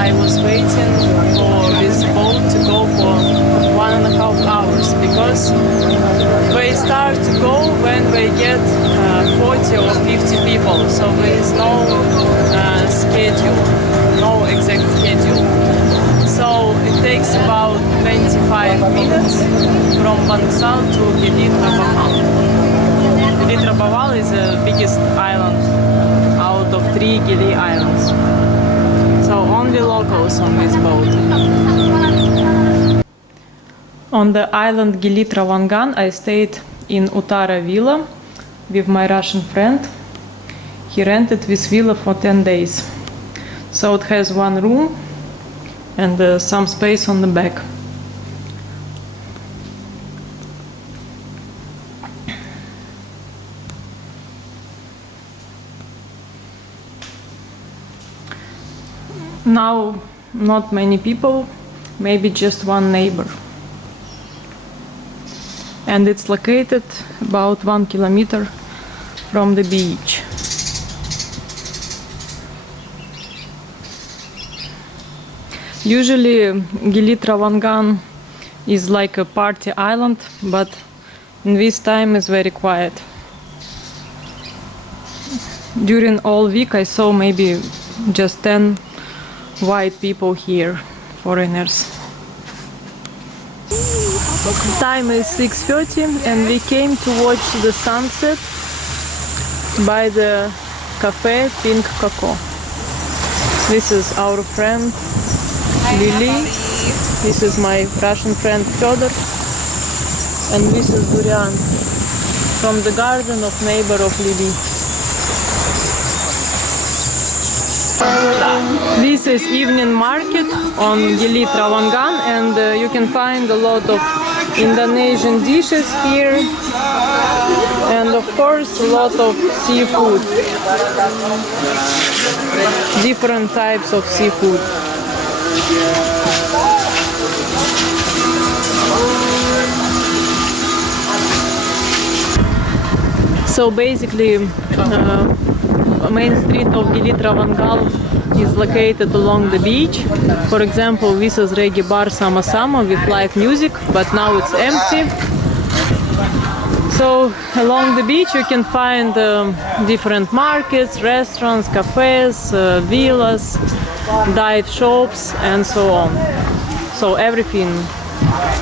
I was waiting for this boat to go for 1.5 hours because they start to go when they get 40 or 50 people, so there is no schedule, no exact schedule. So it takes about 25 minutes from Banksal to Gili Trawangan. Gili Trawangan is the biggest island out of 3 Gili islands. So only locals on this boat. On the island Gili Trawangan, I stayed in Uttara villa with my Russian friend. He rented this villa for 10 days. So it has one room and some space on the back. Now not many people, maybe just one neighbor. And it's located about 1 kilometer from the beach. Usually Gili Trawangan is like a party island, but in this time it's very quiet. During all week I saw maybe just 10 white people here, foreigners. Time is 6:30 and we came to watch the sunset by the cafe Pink Coco. This is our friend Lily. This is my Russian friend Fyodor. And this is durian from the garden of neighbor of Lily. This is evening market on Gili Trawangan, and you can find a lot of Indonesian dishes here, and of course a lot of seafood, different types of seafood. So basically main street of Gili Trawangan is located along the beach. For example, this is reggae bar Sama Sama with live music, but now it's empty. So along the beach you can find different markets, restaurants, cafes, villas, dive shops and so on. So everything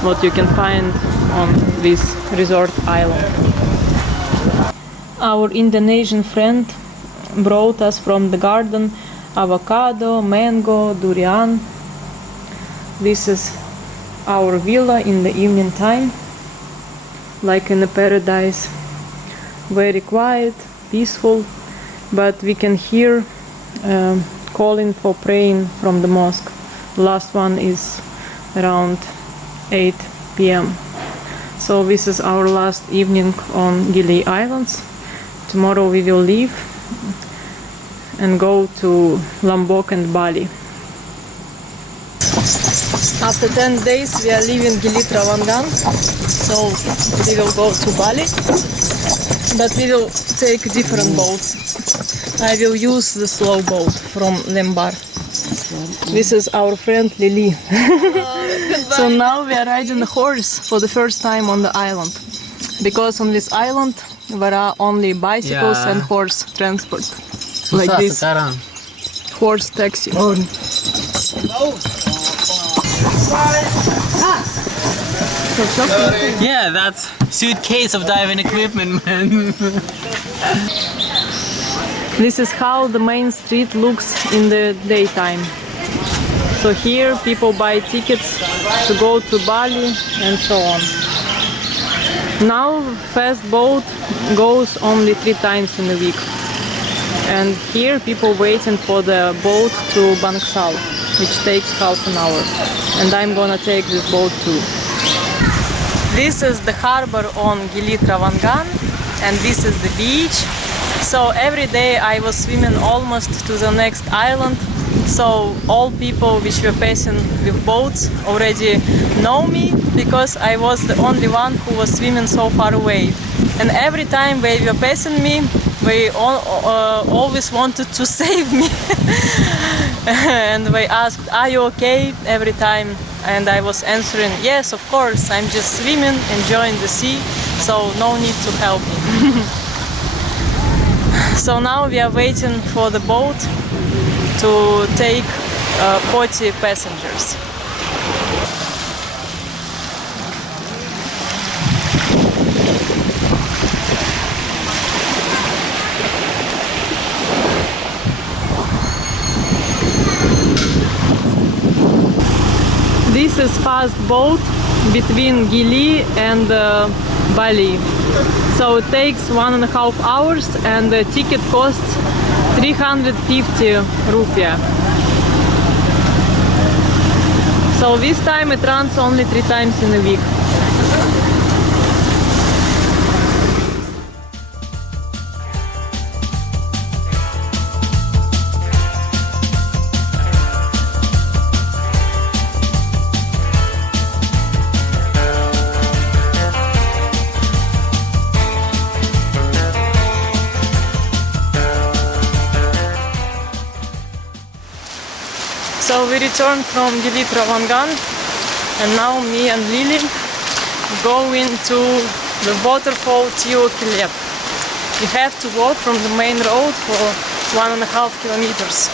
what you can find on this resort island. Our Indonesian friend brought us from the garden avocado, mango, durian. This is our villa in the evening time, like in a paradise. Very quiet, peaceful, but we can hear calling for praying from the mosque. Last one is around 8 p.m. So this is our last evening on Gili Islands. Tomorrow we will leave and go to Lombok and Bali. After 10 days we are leaving Gili Trawangan, so we will go to Bali, but we will take different boats. I will use the slow boat from Lembar. This is our friend Lily. So now we are riding a horse for the first time on the island, because on this island there are only bicycles and horse transport. Like this horse taxi. Yeah, that's suitcase of diving equipment, man. This is how the main street looks in the daytime. So here people buy tickets to go to Bali and so on. Now fast boat goes only 3 times in a week. And here people waiting for the boat to Banksal, which takes half an hour. And I'm gonna take this boat too. This is the harbor on Gili Trawangan, and this is the beach. So every day I was swimming almost to the next island. So all people which were passing with boats already know me, because I was the only one who was swimming so far away. And every time they were passing me, they always wanted to save me. And they asked, "Are you okay?" every time. And I was answering, "Yes, of course, I'm just swimming, enjoying the sea, so no need to help me." So now we are waiting for the boat to take 40 passengers. This is fast boat between Gili and Bali. So it takes 1.5 hours and the ticket costs 350 rupiah. So this time it runs only 3 times in a week. So we returned from Gili Trawangan, and now me and Lily go into the waterfall Kilep. We have to walk from the main road for 1.5 kilometers.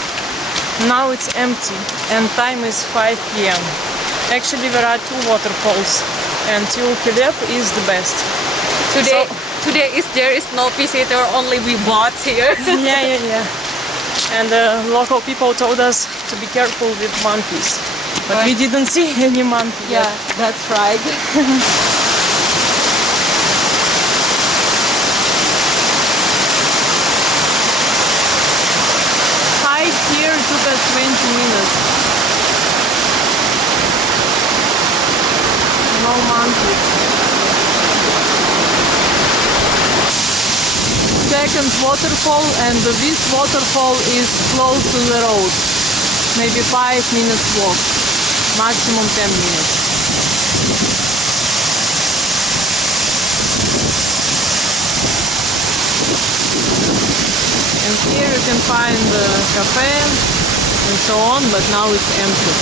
Now it's empty and time is 5 p.m. Actually there are 2 waterfalls and Kilep is the best. Today there is no visitor, only we bought here. Yeah. And local people told us to be careful with monkeys. But we didn't see any monkey yet. Yeah, that's right. Hike here took us 20 minutes. No monkeys. Second waterfall, and this waterfall is close to the road. Maybe 5 minutes walk, maximum 10 minutes. And here you can find the cafe and so on, but now it's empty.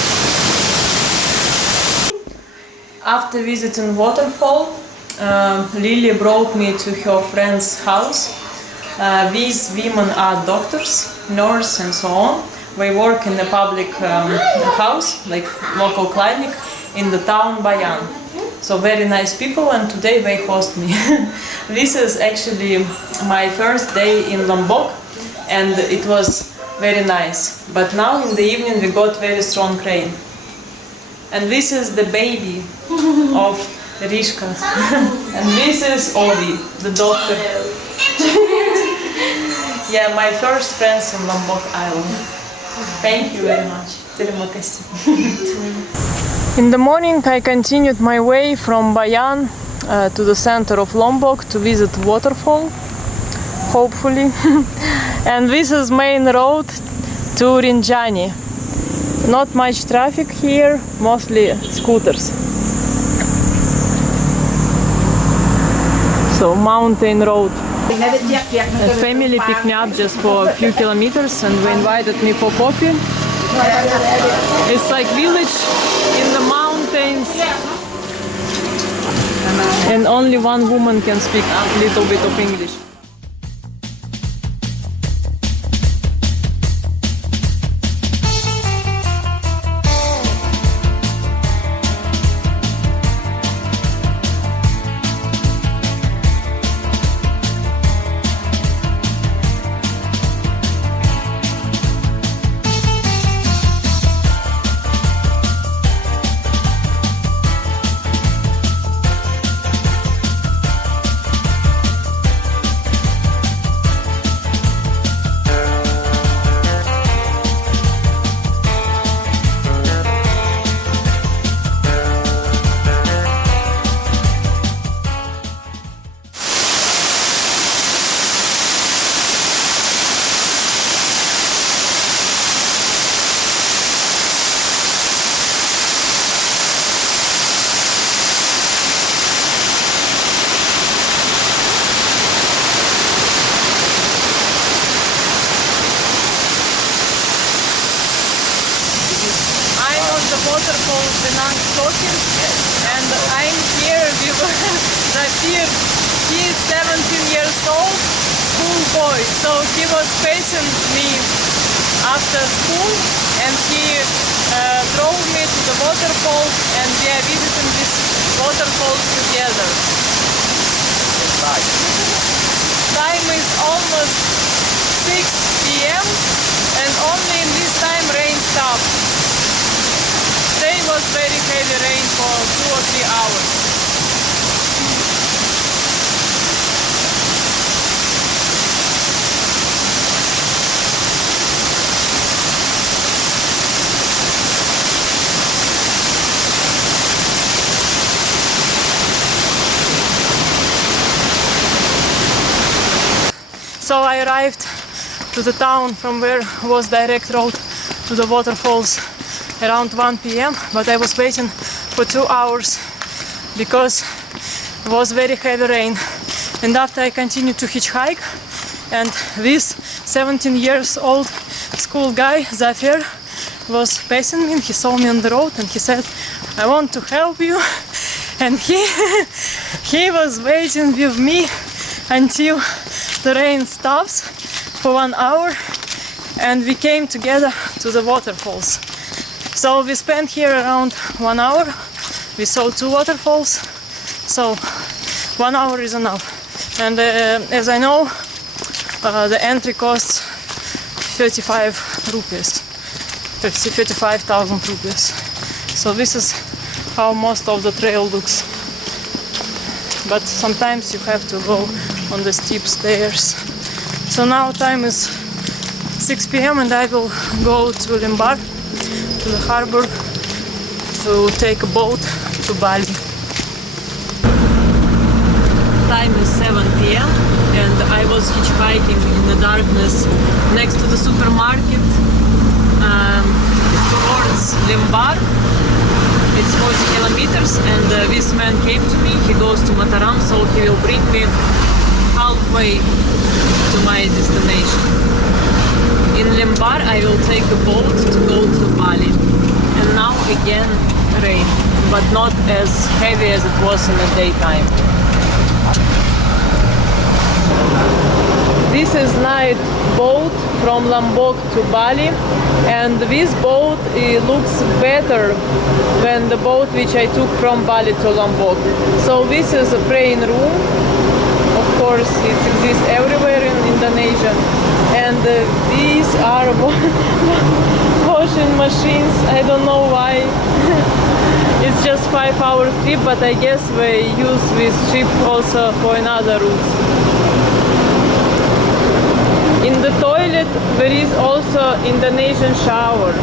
After visiting waterfall, Lily brought me to her friend's house. These women are doctors, nurses and so on. They work in a public house, like local clinic, in the town Bayan. So very nice people, and today they host me. This is actually my first day in Lombok, and it was very nice. But now in the evening we got very strong rain. And this is the baby of Rishka. And this is Ovi, the doctor. Yeah, my first friends in Lombok Island. Thank you very much. Terima kasih. In the morning I continued my way from Bayan to the center of Lombok to visit waterfall, hopefully. And this is main road to Rinjani. Not much traffic here, mostly scooters. So mountain road. A family picked me up just for a few kilometers and they invited me for coffee. It's like village in the mountains, and only one woman can speak a little bit of English. Penang talking, and I'm here with Zafir. He is 17 years old, school boy, so he was facing me after school, and he drove me to the waterfalls, and we are visiting these waterfalls together. Time is almost 6 p.m. and only in this time rain stopped. Today was very heavy rain for 2 or 3 hours. So I arrived to the town from where was direct road to the waterfalls around 1 p.m. but I was waiting for 2 hours because it was very heavy rain. And after I continued to hitchhike, and this 17 years old school guy, Zafir, was passing me, and he saw me on the road and he said, "I want to help you." And he was waiting with me until the rain stops for 1 hour, and we came together to the waterfalls. So we spent here around 1 hour. We saw 2 waterfalls, so 1 hour is enough. And as I know, the entry costs 35 rupees, 35,000 rupees. So this is how most of the trail looks. But sometimes you have to go on the steep stairs. So now time is 6 p.m. and I will go to Lembar, to the harbor, to take a boat to Bali. Time is 7 p.m. and I was hitchhiking in the darkness next to the supermarket towards Lembar. It's 40 kilometers, and this man came to me. He goes to Mataram, so he will bring me halfway to my destination. In Lembar I will take a boat to go to Bali. And now again rain, but not as heavy as it was in the daytime. This is night boat from Lombok to Bali, and this boat looks better than the boat which I took from Bali to Lombok. So this is a praying room. Of course, it exists everywhere in Indonesia. And these are washing machines. I don't know why. It's just 5-hour trip, but I guess we use this ship also for another route. In the toilet there is also Indonesian shower.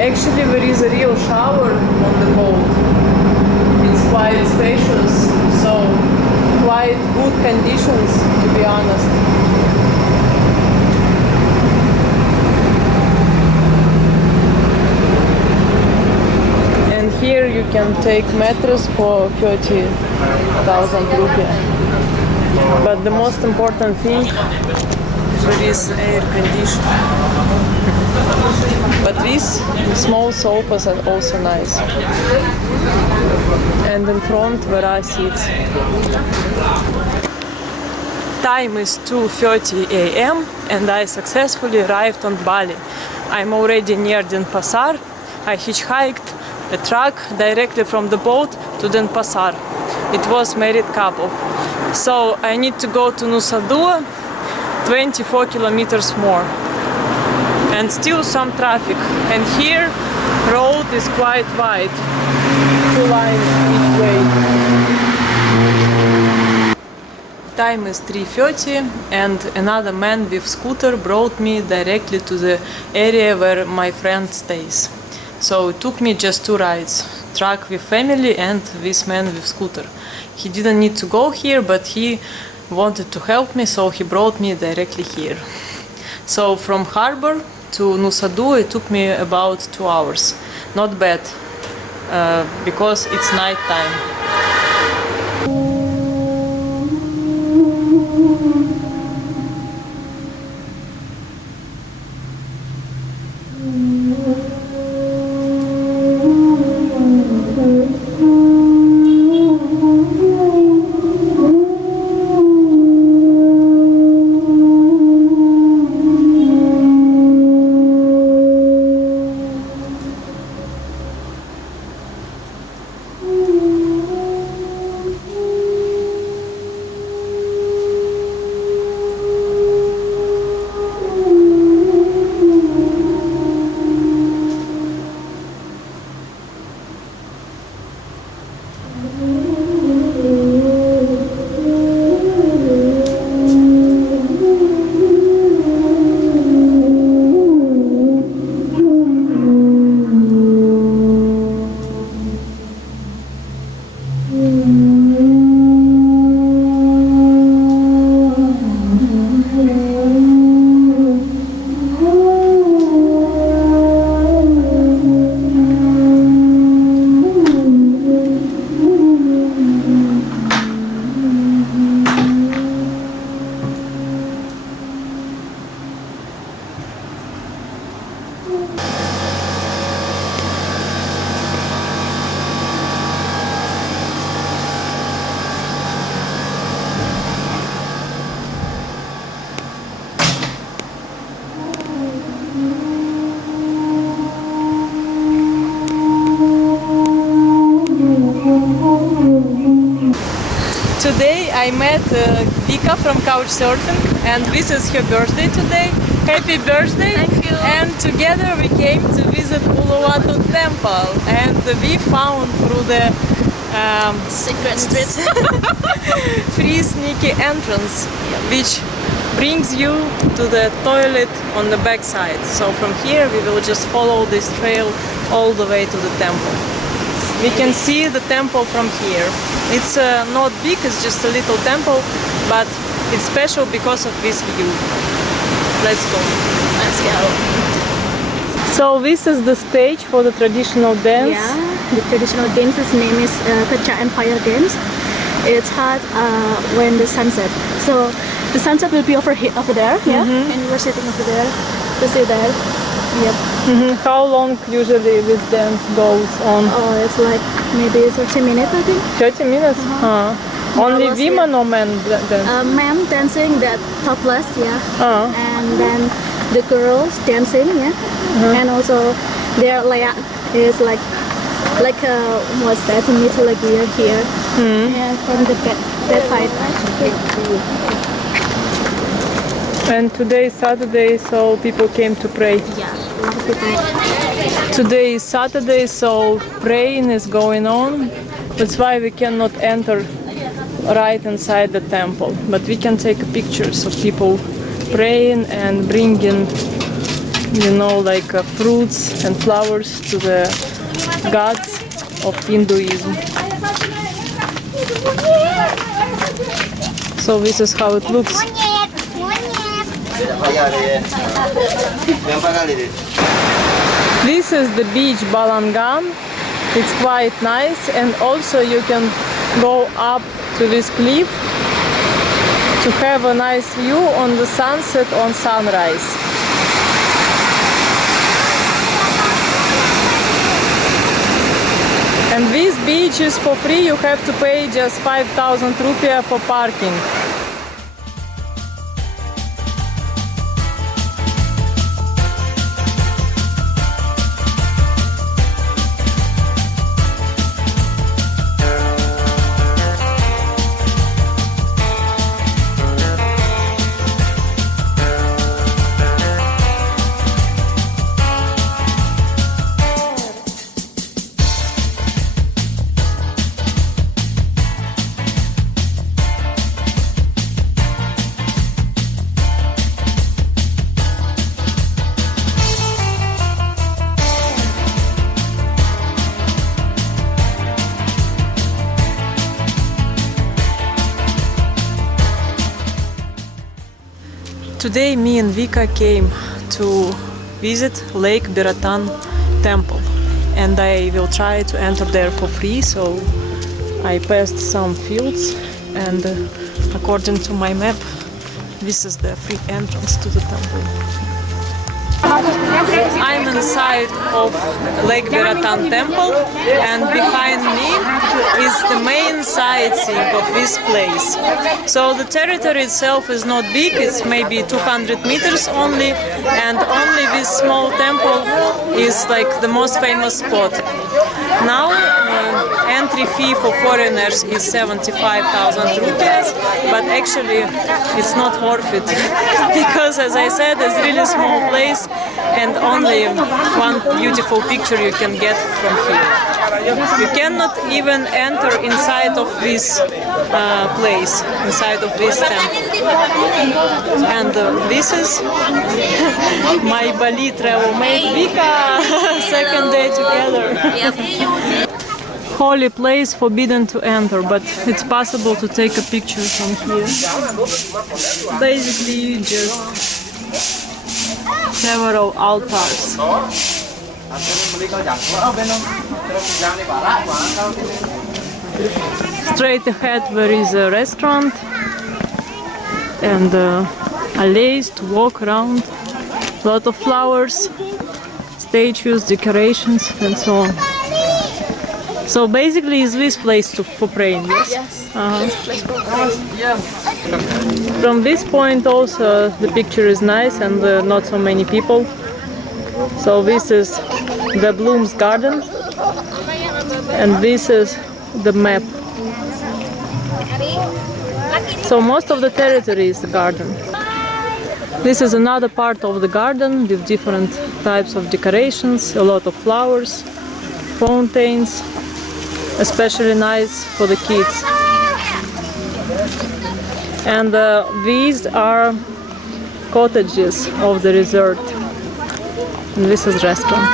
Actually there is a real shower on the boat. It's quite spacious, so quite good conditions, to be honest. And here you can take mattress for 30,000 rupees. But the most important thing, there is air conditioning. But these small sofas are also nice. And in front there are seats. Time is 2:30 a.m. and I successfully arrived on Bali. I'm already near Denpasar. I hitchhiked a truck directly from the boat to Denpasar. It was married couple. So I need to go to Nusa Dua, 24 kilometers more. And still some traffic. And here road is quite wide, 2 lines each way. Time is 3:30 and another man with scooter brought me directly to the area where my friend stays. So it took me just 2 rides, truck with family and this man with scooter. He didn't need to go here, but he wanted to help me, so he brought me directly here. So from harbor to Nusa Dua it took me about 2 hours. Not bad, because it's night time. I met Vika from Couchsurfing, and this is her birthday today. Happy birthday! Thank you. And together we came to visit Uluwatu temple, and we found through the Secret streets. free sneaky entrance, which brings you to the toilet on the back side. So from here we will just follow this trail all the way to the temple. We can see the temple from here. It's not big, it's just a little temple, but it's special because of this view. Let's go. Let's go. So this is the stage for the traditional dance. Yeah, the traditional dance's name is Kacha Empire Dance. It's held when the sunset. So the sunset will be over here, over there, yeah, and we're sitting over there. You see there. Yep. How long usually this dance goes on? Oh, it's like maybe 30 minutes, I think. 30 minutes? Only Mostly. women or men dance? Men dancing that topless, yeah, Uh-huh. and then the girls dancing, yeah, and also their layak is like what's that? Meter like we're here, and from the that side. And today is Saturday, so people came to pray. Yeah, a lot of people. Today is Saturday, so praying is going on. That's why we cannot enter right inside the temple. But we can take pictures of people praying and bringing, you know, like fruits and flowers to the gods of Hinduism. So this is how it looks. This is the beach Balangan. It's quite nice, and also you can go up to this cliff to have a nice view on the sunset on sunrise. And this beach is for free, you have to pay just 5,000 rupiah for parking. Today me and Vika came to visit Lake Beratan temple, and I will try to enter there for free, so I passed some fields, and according to my map this is the free entrance to the temple. I'm inside of Lake Beratan temple, and behind me is the main sightseeing of this place. So the territory itself is not big, it's maybe 200 meters only, and only this small temple is like the most famous spot. Now entry fee for foreigners is 75,000 rupees, but actually it's not worth it because, as I said, it's a really small place and only one beautiful picture you can get from here. You cannot even enter inside of this place, inside of this temple. And this is my Bali travelmate Vika. Second day together. Holy place forbidden to enter, but it's possible to take a picture from here. Basically, just several altars. Straight ahead there is a restaurant and alleys to walk around, a lot of flowers, statues, decorations and so on. So basically is this place for praying, yes? Yes. This place for praying. From this point also the picture is nice and not so many people. So this is the Bloom's garden and this is the map. So most of the territory is a garden. This is another part of the garden with different types of decorations, a lot of flowers, fountains, especially nice for the kids. And these are cottages of the resort. And this is restaurant.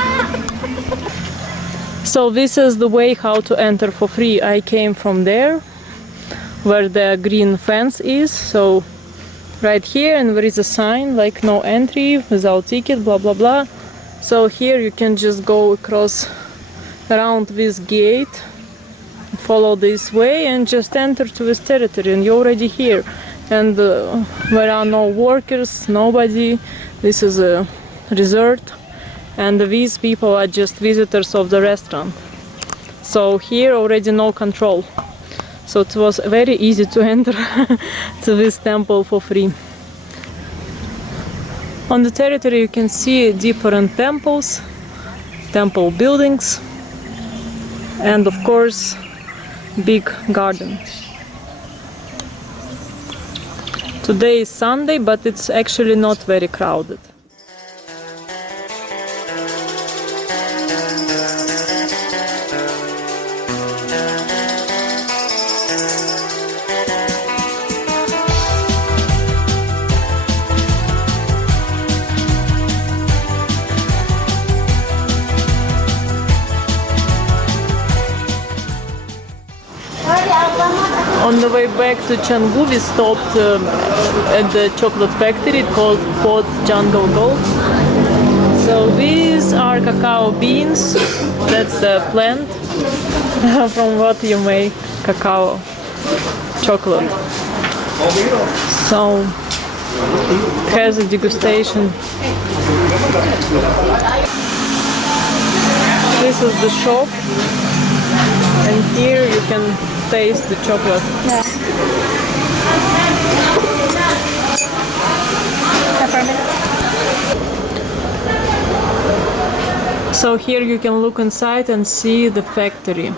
So this is the way how to enter for free. I came from there, where the green fence is. So right here, and there is a sign like no entry without ticket, blah blah blah. So here you can just go across around this gate, follow this way, and just enter to this territory, and you're already here. And there are no workers, nobody. This is a resort, and these people are just visitors of the restaurant. So here already no control. So it was very easy to enter to this temple for free. On the territory you can see different temples, temple buildings, and of course big garden. Today is Sunday, but it's actually not very crowded. On the way back to Canggu, we stopped at the chocolate factory called Pot Jungle Gold. So these are cacao beans. That's the plant from what you make cacao chocolate. So it has a degustation. This is the shop, and here you can taste the chocolate. Yeah. So here you can look inside and see the factory.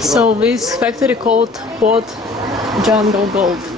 So this factory called Pot Jungle Gold.